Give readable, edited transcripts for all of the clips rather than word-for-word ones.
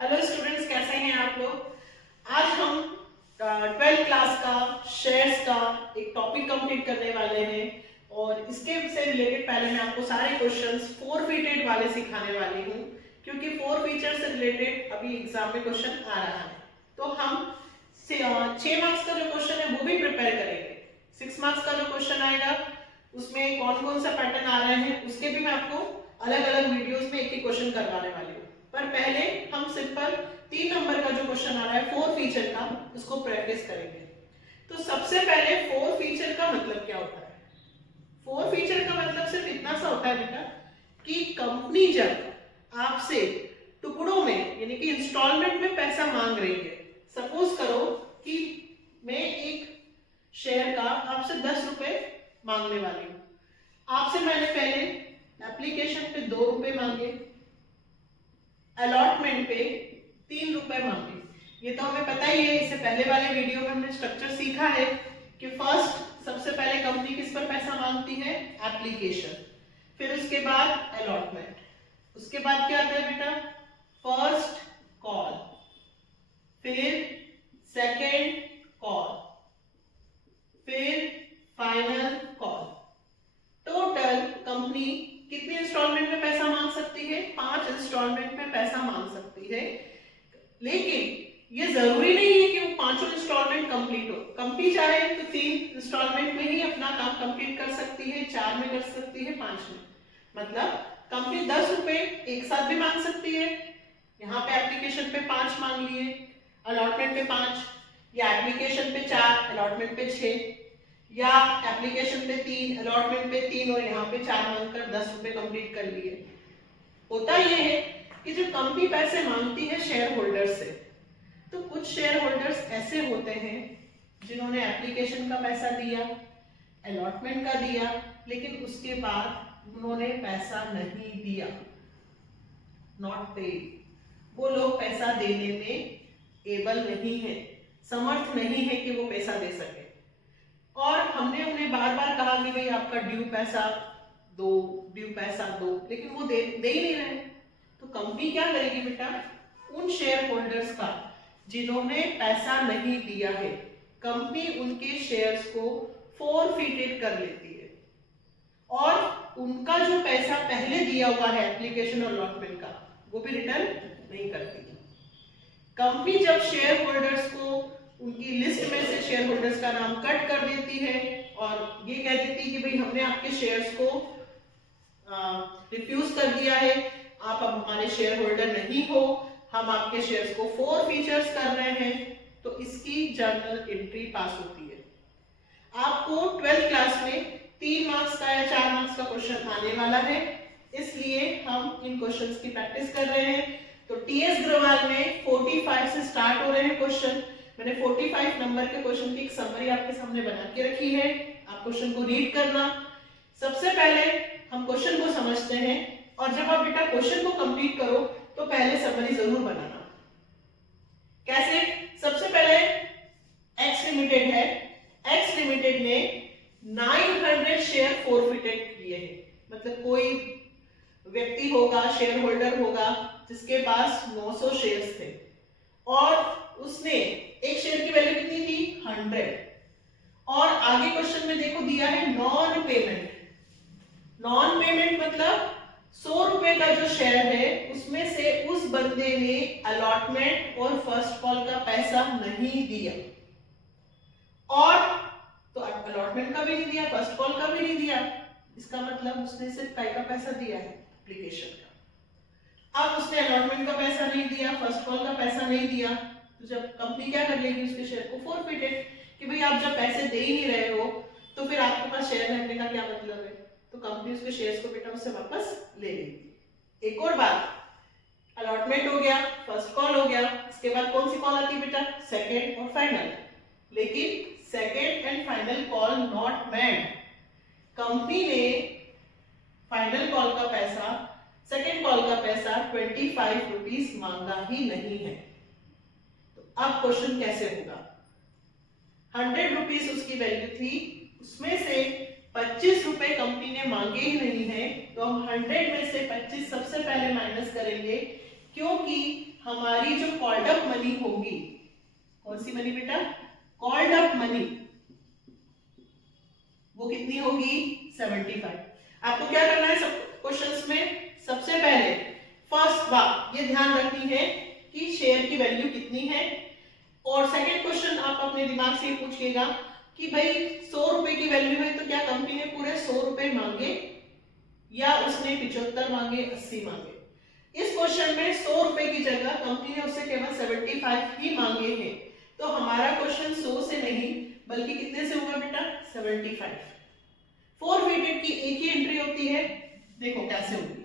Hello students, कैसे हैं आप लोग। आज हम 12th क्लास का शेयर्स का एक टॉपिक कंप्लीट करने वाले हैं और इसके से रिलेटेड पहले मैं आपको सारे क्वेश्चंस फोरफीटेड वाले सिखाने वाली हूँ, क्योंकि फोर फीचर से रिलेटेड अभी एग्जाम में क्वेश्चन आ रहा है। तो हम 6 मार्क्स का जो क्वेश्चन है वो भी प्रिपेयर करेंगे। 6 मार्क्स का जो क्वेश्चन आएगा उसमें कौन कौन सा पैटर्न आ रहे हैं उसके भी मैं आपको अलग अलग वीडियोस में एक एक क्वेश्चन करवाने वाली हूँ। पर पहले हम सिंपल 3 नंबर का जो क्वेश्चन आ रहा है फोर फीचर का, उसको प्रैक्टिस करेंगे। तो सबसे पहले फोर फीचर का मतलब क्या होता है। फोर फीचर का मतलब सिर्फ इतना सा होता है बेटा कि कंपनी जब आपसे टुकड़ों में यानी कि इंस्टॉलमेंट में पैसा मांग रही है। सपोज करो कि मैं एक शेयर का आपसे 10 रुपए मांगने वाली हूं। आपसे मैंने पहले एप्लीकेशन पे 2 रुपए मांगे, अलॉटमेंट पे 3 रुपए मांगे। ये तो हमें पता ही है, इससे पहले वाले वीडियो में हमने स्ट्रक्चर सीखा है कि फर्स्ट सबसे पहले कंपनी किस पर पैसा मांगती है, एप्लीकेशन, फिर उसके बाद अलॉटमेंट, उसके बाद क्या आता है बेटा, फर्स्ट कॉल, फिर सेकेंड कॉल, फिर फाइनल कॉल। टोटल कंपनी कितने इंस्टॉलमेंट में पैसा मांग सकती है, 5 इंस्टॉलमेंट में पैसा मांग सकती है। लेकिन ये जरूरी नहीं है कि वो पांचों इंस्टॉलमेंट कंप्लीट हो। कंपनी चाहे तो 3 इंस्टॉलमेंट में ही अपना काम कंप्लीट कर सकती है, 4 में कर सकती है, 5 में। मतलब कंपनी 10 रुपए एक साथ भी मांग सकती है। यहाँ पे एप्लीकेशन पे 5 मांग लिए, अलॉटमेंट पे 5, या एप्लीकेशन पे 4, अलॉटमेंट पे 6, या एप्लीकेशन पे 3, अलॉटमेंट पे 3 और यहाँ पे 4 मांगकर 10 रुपए कंप्लीट कर लिए। होता यह है कि जो कंपनी पैसे मांगती है शेयर होल्डर से, तो कुछ शेयर होल्डर्स ऐसे होते हैं जिन्होंने एप्लीकेशन का पैसा दिया, अलॉटमेंट का दिया, लेकिन उसके बाद उन्होंने पैसा नहीं दिया, नॉट पेड। वो लोग पैसा देने में एबल नहीं है, समर्थ नहीं है कि वो पैसा दे सके। और हमने उन्हें बार बार कहा कि भाई आपका ड्यू पैसा दो, ड्यू पैसा दो, लेकिन वो दे ही नहीं रहे। तो कंपनी क्या करेगी बेटा, उन शेयर होल्डर्स का जिन्होंने पैसा नहीं दिया है, कंपनी उनके शेयर्स को फोरफीटेड कर लेती है और उनका जो पैसा पहले दिया हुआ है एप्लीकेशन और अलॉटमेंट का, वो भी रिटर्न नहीं करती। कंपनी जब शेयर होल्डर्स को उनकी लिस्ट में से शेयर होल्डर्स का नाम कट कर देती है और ये कह देती है कि भाई हमने आपके शेयर्स को रिफ्यूज कर दिया है, आप अब हमारे शेयर होल्डर नहीं हो, हम आपके शेयर्स को फोर फीचर्स कर रहे हैं, तो इसकी जर्नल एंट्री पास होती है। आपको 12th क्लास में 3 मार्क्स का या 4 मार्क्स का क्वेश्चन आने वाला है, इसलिए हम इन क्वेश्चंस की प्रैक्टिस कर रहे हैं। तो टीएस ग्रोवाल में 45 से स्टार्ट हो रहे हैं क्वेश्चन। मैंने 45 नंबर के क्वेश्चन की एक समरी आपके सामने बना के रखी है, आप क्वेश्चन को रीड करना। सबसे पहले हम क्वेश्चन को समझते हैं और जब आप बेटा क्वेश्चन को कंप्लीट करो तो पहले समरी जरूर बनाना। कैसे, सबसे पहले एक्स लिमिटेड है, एक्स लिमिटेड ने 900 शेयर फोरफिटेड किए हैं। मतलब कोई व्यक्ति होगा, शेयर होल्डर होगा जिसके पास 900 शेयर्स थे और उसने एक शेयर की वैल्यू कितनी थी, 100। और आगे क्वेश्चन में देखो दिया है नॉन पेमेंट। नॉन पेमेंट मतलब 100 रुपए का जो शेयर है उसमें से उस बंदे ने अलॉटमेंट और फर्स्ट कॉल का पैसा नहीं दिया, और तो अलॉटमेंट का भी नहीं दिया, फर्स्ट कॉल का भी नहीं दिया, इसका मतलब उसने सिर्फ काय का पैसा दिया है, एप्लीकेशन का। अब उसने अलॉटमेंट का पैसा नहीं दिया, फर्स्ट कॉल का पैसा नहीं दिया, तो जब कंपनी क्या कर लेगी, उसके शेयर को फोरफिटेड, कि भाई आप जब पैसे दे ही नहीं रहे हो तो फिर आपके पास शेयर रखने का क्या मतलब है। तो कंपनी उसके शेयर्स को बेटा उससे वापस ले लेगी। एक और बात, अलॉटमेंट हो गया, फर्स्ट कॉल हो गया, इसके बाद कौन सी कॉल आती है बेटा, सेकेंड और फाइनल। लेकिन second and final call not made. Company ने फाइनल कॉल का पैसा, सेकेंड कॉल का पैसा 25 रुपीज मांगा ही नहीं है। तो अब क्वेश्चन कैसे होगा, 100 रुपीज उसकी वैल्यू थी, उसमें से 25 रुपए कंपनी ने मांगे ही नहीं है, तो हम 100 में से 25 सबसे पहले माइनस करेंगे, क्योंकि हमारी जो कॉल्ड अप मनी होगी, कौन सी मनी बेटा, कॉल्ड अप मनी, वो कितनी होगी 75। आपको क्या करना है सब क्वेश्चंस में, सबसे पहले फर्स्ट बात ये ध्यान रखनी है कि शेयर की वैल्यू कितनी है, और सेकंड क्वेश्चन आप अपने दिमाग से पूछिएगा कि भाई 100 रुपए की वैल्यू है तो क्या कंपनी ने पूरे 100 रुपए मांगे या उसने 75 मांगे, 80 मांगे। इस क्वेश्चन में 100 रुपए की जगह कंपनी ने उससे केवल 75 ही मांगे हैं, तो हमारा क्वेश्चन 100 से नहीं बल्कि कितने से होगा बेटा 75। फोरफिटेड की एक ही एंट्री होती है, देखो कैसे होगी।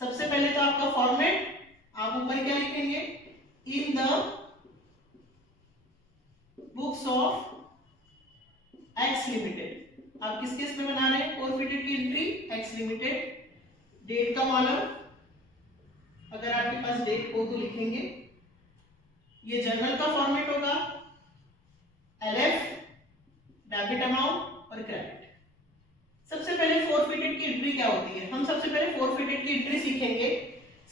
सबसे पहले तो आपका फॉर्मेट, आप ऊपर क्या लिखेंगे, in the books of x limited. आप किस किस में बना रहे हैं फोरफिटेड की एंट्री, एक्स लिमिटेड। डेट का कॉलम, अगर आपके पास डेट हो तो लिखेंगे। ये जर्नल का फॉर्मेट होगा, एलएफ, डेबिट अमाउंट और क्रेडिट। सबसे पहले फोरफिटेड की एंट्री क्या होती है, हम सबसे पहले फोरफिटेड की एंट्री सीखेंगे।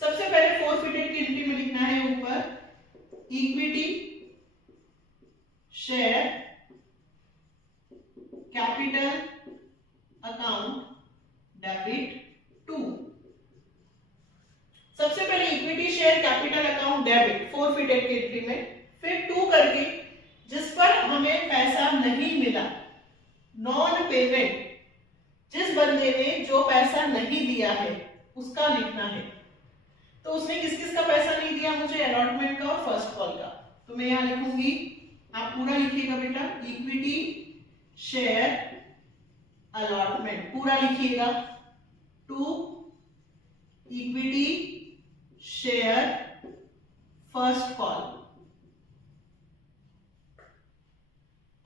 सबसे पहले फोरफिटेड की एंट्री में लिखना है ऊपर equity share capital account debit to. सबसे पहले equity share capital account debit forfeited की एंट्री में, फिर टू करके जिस पर हमें पैसा नहीं मिला, नॉन पेमेंट, जिस बंदे ने जो पैसा नहीं दिया है उसका लिखना है। तो उसने किस किस का पैसा नहीं दिया मुझे, अलॉटमेंट का और फर्स्ट कॉल का। तो मैं यहां लिखूंगी, आप पूरा लिखिएगा बेटा, इक्विटी शेयर अलॉटमेंट पूरा लिखिएगा, to equity share first call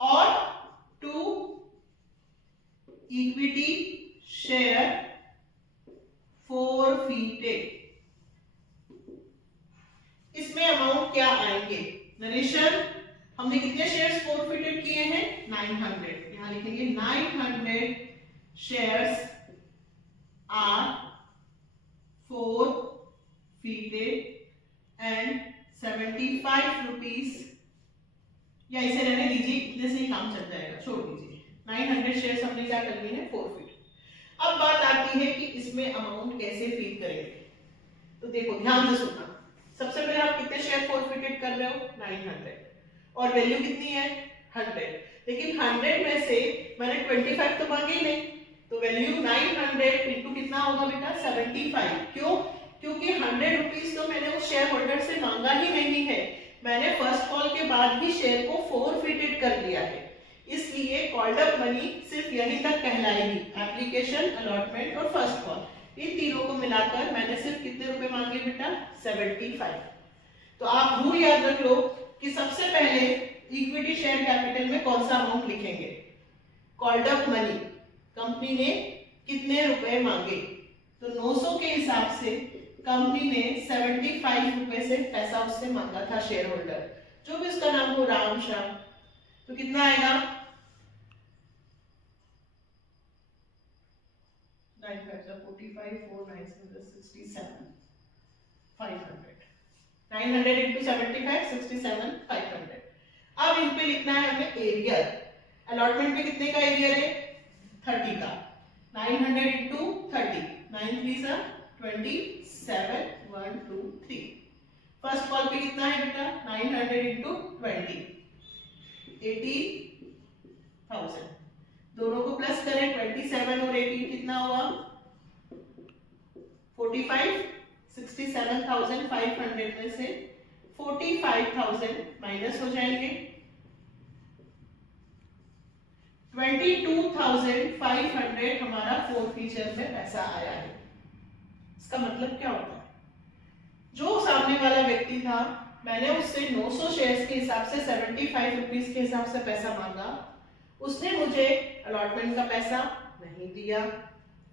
और टू इक्विटी शेयर फोरफिटेड। इसमें अमाउंट क्या आएंगे, नरेशन, हमने कितने शेयर्स फोरफिटेड किए हैं 900, यहां लिखेंगे 900 shares are forfeited and 75 rupees, या इसे रहने दीजिए, इतने से ही काम चल जाएगा, छोड़ दीजिए। 900 शेयर्स हमने क्या करनी है फोरफिट। अब बात आती है कि इसमें अमाउंट कैसे फील करेंगे। तो देखो ध्यान से सुनना, सबसे पहले आप कितने शेयर फोरफिटेड कर रहे हो 900 और वैल्यू कितनी है 100, लेकिन 100 में से मैंने 25 तो मांगे ही नहीं, तो वैल्यू 900 इंटू कितना होगा बेटा 75। क्यों, क्योंकि 100 रुपीज तो मैंने उस शेयर होल्डर से मांगा ही नहीं है, मैंने फर्स्ट कॉल के बाद ही शेयर को फोरफिटेड कर दिया है, इसलिए कॉल्ड अप मनी सिर्फ यहीं तक कहलाएगी, एप्लीकेशन, अलॉटमेंट और फर्स्ट कॉल, इन तीनों को मिलाकर मैंने सिर्फ कितने रुपए मांगे बेटा 75। तो आप रूल याद रख लो कि सबसे पहले इक्विटी शेयर कैपिटल में कौन सा अमाउंट लिखेंगे, कॉल्ड अप मनी, कंपनी ने कितने रुपए मांगे, तो 900 के हिसाब से कंपनी ने 75 रुपए से पैसा उससे मांगा था शेयर होल्डर, जो भी उसका नाम हो, राम श्याम, तो कितना आएगा 900 into 75 67 500। अब इन पे लिखना है हमें एरियर, अलॉटमेंट पे कितने का एरियर है 30 का, 900 into 30, 9 3 27 1 2 3। फर्स्ट कॉल पे कितना है बेटा 900 into 20 80,000, दोनों को प्लस करें 27 और 18 कितना हुआ 45, 67,500 में से 45,000 माइनस हो जाएंगे, 22,500 हमारा फोरफिचर में पैसा आया है। इसका मतलब क्या होता है, जो सामने वाला व्यक्ति था मैंने उससे 900 शेयर्स के हिसाब से 75 रुपीज के हिसाब से पैसा मांगा, उसने मुझे अलॉटमेंट का पैसा नहीं दिया,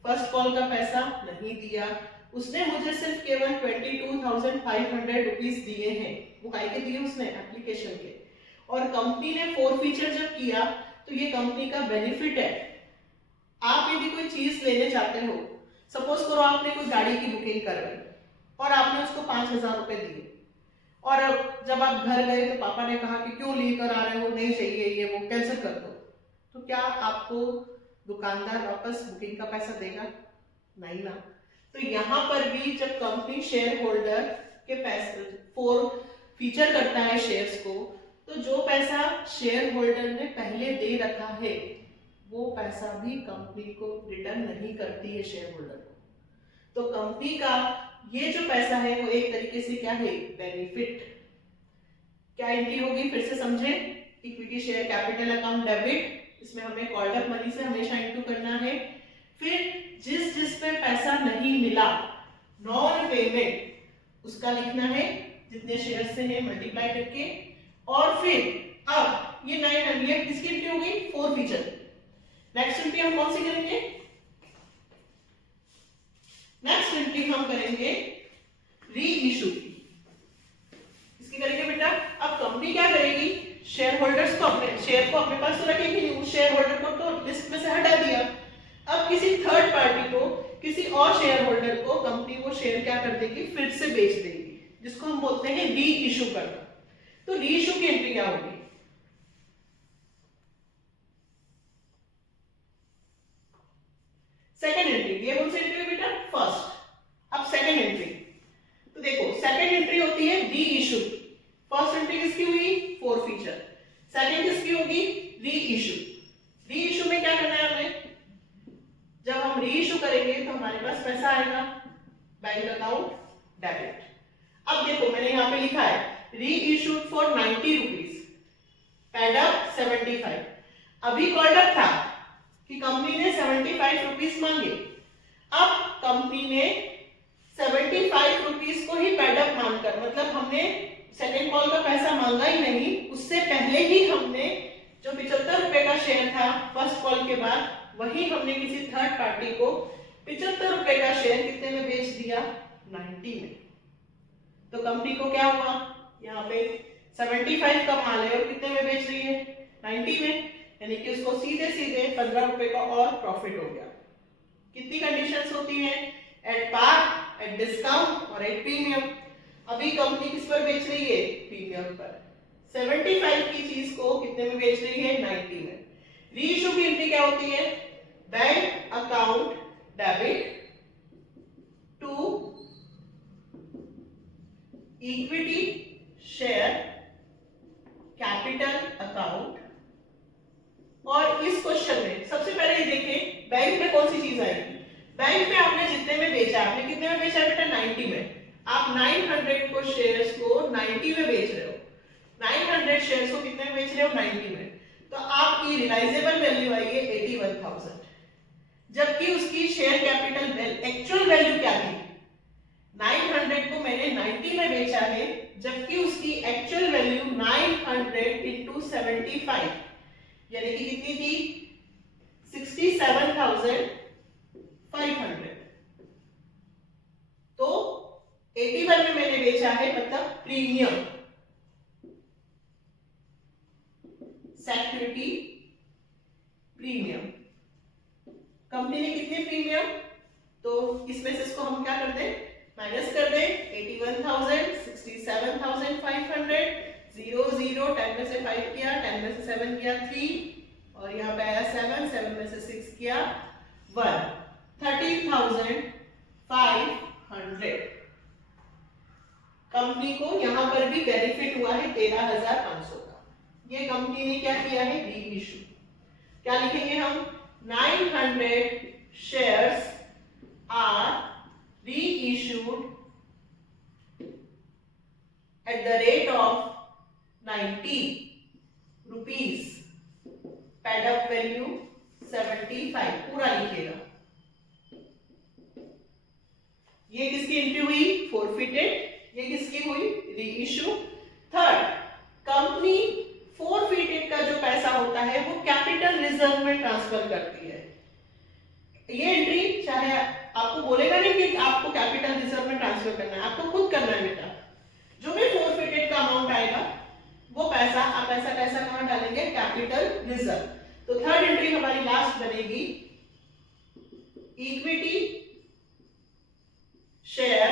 फर्स्ट कॉल का पैसा नहीं दिया, उसने मुझे सिर्फ केवल 22,500 रुपीज दिए हैं। वो काहे के दिए उसने, एप्लीकेशन के। और कंपनी ने फोरफिचर जब किया तो ये कंपनी का बेनिफिट है। आप यदि कोई चीज लेने चाहते हो, सपोज करो आपने कोई गाड़ी की बुकिंग कर ली और आपने उसको 5,000 रुपए दिए, और अब जब आप घर गए तो पापा ने कहा कि क्यों लेकर आ रहे हो, नहीं चाहिए, ये वो कैंसिल कर दो, तो क्या आपको दुकानदार वापस बुकिंग का पैसा देगा? नहीं ना। तो यहाँ पर भी जब कंपनी शेयर होल्डर के पैसे फोर फीचर करता है शेयर्स को, तो जो पैसा शेयर होल्डर ने पहले दे रखा है वो पैसा भी कंपनी को रिटर्न नहीं करती है शेयर होल्डर को। तो कंपनी का ये जो पैसा है वो एक तरीके से क्या है, बेनिफिट। क्या एंट्री होगी, फिर से समझे, equity share capital account debit, इसमें हमें कॉल्ड अप मनी से हमेशा इनटू करना है। फिर जिस जिस पे पैसा नहीं मिला, नॉन पेमेंट, उसका लिखना है जितने शेयर से है मल्टीप्लाई करके। और फिर अब ये 900 किसकी एंट्री हो गई, 4 फीचर। नेक्स्ट एंट्री हम कौन सी करेंगे, नेक्स्ट एंट्री हम करेंगे री इशू की। इसकी करेंगे बेटा। अब कंपनी क्या करेगी, शेयर होल्डर्स को अपने शेयर को अपने पास तो रखेगी नहीं, उस शेयर होल्डर को तो लिस्ट में से हटा दिया। अब किसी थर्ड पार्टी को, किसी और शेयर होल्डर को कंपनी वो शेयर क्या कर देगी, फिर से बेच देगी, जिसको हम बोलते हैं री इशू करना। तो री इशू की एंट्री क्या होगी, सेकंड एंट्री। ये कौन सी एंट्री है बेटा, फर्स्ट। अब सेकंड एंट्री, तो देखो सेकंड एंट्री होती है री इशू। फर्स्ट एंट्री किसकी हुई, 4 फीचर। सेकंड किसकी होगी, री इशू। री इशू में क्या करना है हमें, जब हम री इशू करेंगे तो हमारे पास पैसा आएगा बैंक अकाउंट डेबिट। अब देखो मैंने यहाँ पे लिखा है री issued for 90 rupees, paid up 75। अभी कॉल्ड अप था कि कंपनी ने 75 रुपीज मांगे। अब कंपनी ने 75 रुपीज को ही पेड अप मानकर, मतलब हमने सेकेंड कॉल का पैसा मांगा ही नहीं, उससे पहले ही हमने जो 75 रुपए का शेयर था फर्स्ट कॉल के बाद, वही हमने किसी थर्ड पार्टी को 75 रुपए का शेयर कितने में बेच दिया, 90 में। तो कंपनी को क्या हुआ, यहाँ पे 75 का माल है और कितने में बेच रही है, 90 में, यानी कि उसको सीधे सीधे 15 रुपए का और प्रॉफिट हो गया। कितनी कंडीशंस होती हैं, एट पार, एट डिस्काउंट और एट प्रीमियम। अभी कंपनी किस पर बेच रही है, प्रीमियम पर। 75 की चीज को कितने में बेच रही है, 90 में। री इशू की एंट्री क्या होती है, bank account debit to equity share capital account. और इस क्वेश्चन में सबसे पहले ये देखें बैंक में कौन सी चीज आएगी। बैंक में आपने जितने में बेचा, आपने कितने में बेचा बेटा, 90 में। आप 900 को शेयर्स को 90 में बेच रहे हो, 900 शेयर्स को कितने में बेच रहे हो, 90 में। तो आपकी रियलाइजेबल वैल्यू आई है 81,000, जबकि उसकी शेयर कैपिटल एक्चुअल वैल्यू क्या थी, 900 को मैंने 90 में बेचा है, जबकि उसकी एक्चुअल वैल्यू 900 इंटू 75 यानी कि कितनी थी, 67,500। तो 81 में मैंने बेचा है, मतलब प्रीमियम, सिक्योरिटी प्रीमियम। कंपनी ने कितने प्रीमियम, तो इसमें से इसको हम क्या कर दें, माइनस कर दें। 81,000, 67,500, 0 0, 10 में से 5 किया, 10 में से 7 किया 3, और यहाँ पे आया 7, 7 में से 6 किया 1, 13,500। कंपनी को यहाँ पर भी बेनिफिट हुआ है 13,500 का। ये कंपनी ने क्या किया है, री इशू। क्या लिखेंगे हम, 900 shares are reissued at the rate of 90 rupees, paid up value 75, पूरा लिखिएगा। ये किसकी एंट्री हुई, फोरफिटेड। ये किसकी हुई, री इशू। थर्ड, कंपनी फोरफिटेड का जो पैसा होता है वो कैपिटल रिजर्व में ट्रांसफर करती है। ये एंट्री चाहे आपको बोलेगा नहीं कि आपको कैपिटल रिजर्व में ट्रांसफर करना है, आपको खुद करना है बेटा। जो भी फोरफिटेड का अमाउंट आएगा वो पैसा आप ऐसा पैसा कहां डालेंगे, कैपिटल रिजर्व। तो थर्ड एंट्री हमारी लास्ट बनेगी, इक्विटी शेयर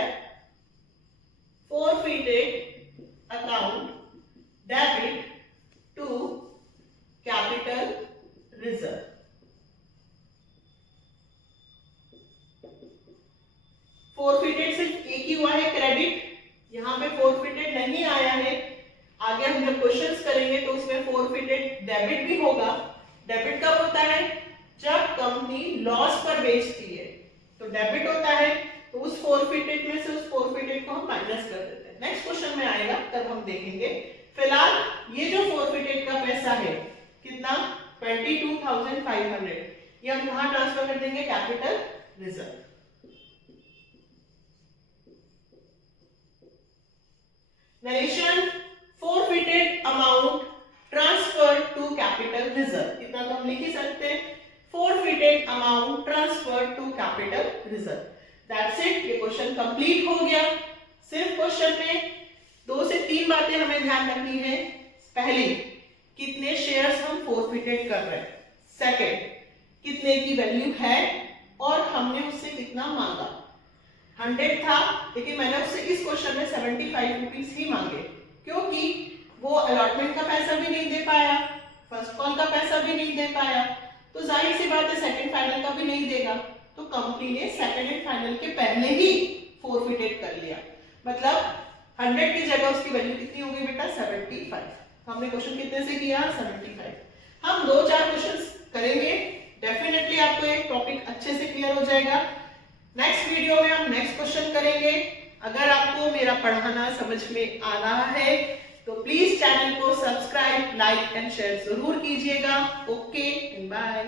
फोरफिटेड सिर्फ एक ही हुआ है क्रेडिट, यहाँ पे फोरफिटेड नहीं आया है। आगे हम जब क्वेश्चंस करेंगे तो उसमें फोरफिटेड डेबिट भी होगा। डेबिट कब होता है? जब कंपनी लॉस पर बेचती है तो डेबिट होता है, तो उस फोरफिटेड में से उस फोरफिटेड को हम माइनस कर देते हैं। नेक्स्ट क्वेश्चन में आएगा तब हम देखेंगे। फिलहाल ये जो फोरफिटेड का पैसा है कितना 22,500, ये हम कहां ट्रांसफर कर देंगे? Capital reserve. Narration forfeited amount transferred to capital reserve, इतना तो हम लिख ही सकते हैं। forfeited amount transferred to capital reserve, that's it। ये क्वेश्चन कंप्लीट हो गया। सिर्फ क्वेश्चन में 2 से 3 बातें हमें ध्यान रखनी है। पहली, कितने शेयर्स हम forfeited कर रहे हैं। सेकंड, कितने की वैल्यू है और हमने उससे कितना मांगा। 100 था लेकिन मैंने उससे इस क्वेश्चन में 75 रुपीस ही मांगे, क्योंकि वो अलॉटमेंट का पैसा भी नहीं दे पाया, फर्स्ट कॉल का पैसा भी नहीं दे पाया, तो जाहिर सी बात है सेकंड फाइनल का भी नहीं देगा। तो कंपनी ने सेकंड एंड फाइनल के पहले ही फोरफिटेड कर लिया। मतलब 100 की जगह उसकी वैल्यू कितनी हो गई बेटा? 75। हमने क्वेश्चन कितने से किया? 75। हम 2-4 क्वेश्चंस करेंगे, डेफिनेटली आपको एक टॉपिक अच्छे से क्लियर हो जाएगा। नेक्स्ट वीडियो में हम नेक्स्ट क्वेश्चन करेंगे। अगर आपको मेरा पढ़ाना समझ में आ रहा है तो प्लीज चैनल को सब्सक्राइब, लाइक एंड शेयर जरूर कीजिएगा। Okay, bye.